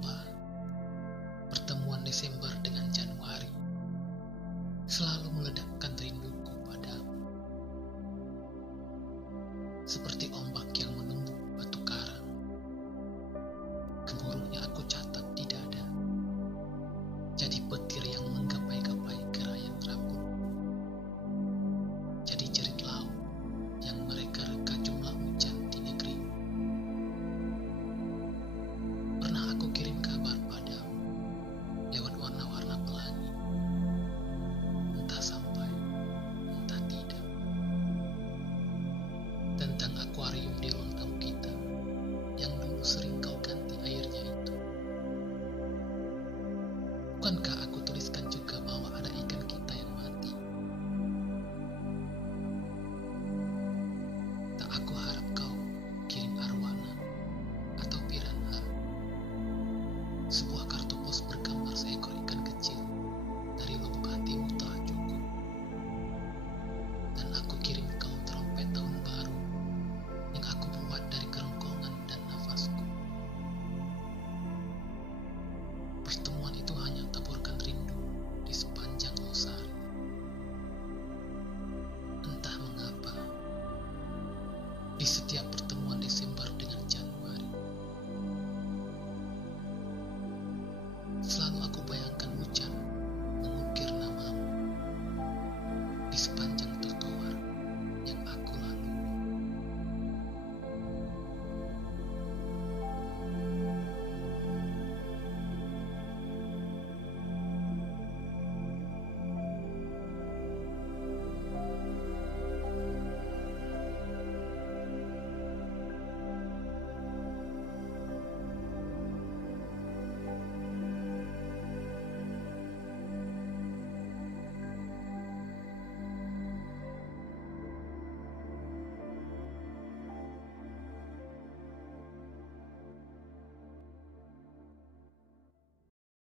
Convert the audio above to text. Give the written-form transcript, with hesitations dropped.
Mengapa pertemuan Desember dengan Januari selalu meledakkan rinduku padamu? Seperti ombak yang menumbuk batu karang, gemuruhnya aku catat di dada, jadi petir yang menggapai-gapai kerayang rambut, jadi jerit laut yang mereka-reka jumlah hujan di negeri. Pernah aku kirim kabar padamu lewat warna-warna pelangi, entah sampai, entah tidak, tentang akuarium di ruang tamu kita yang dulu sering kau ganti airnya itu. Bukankah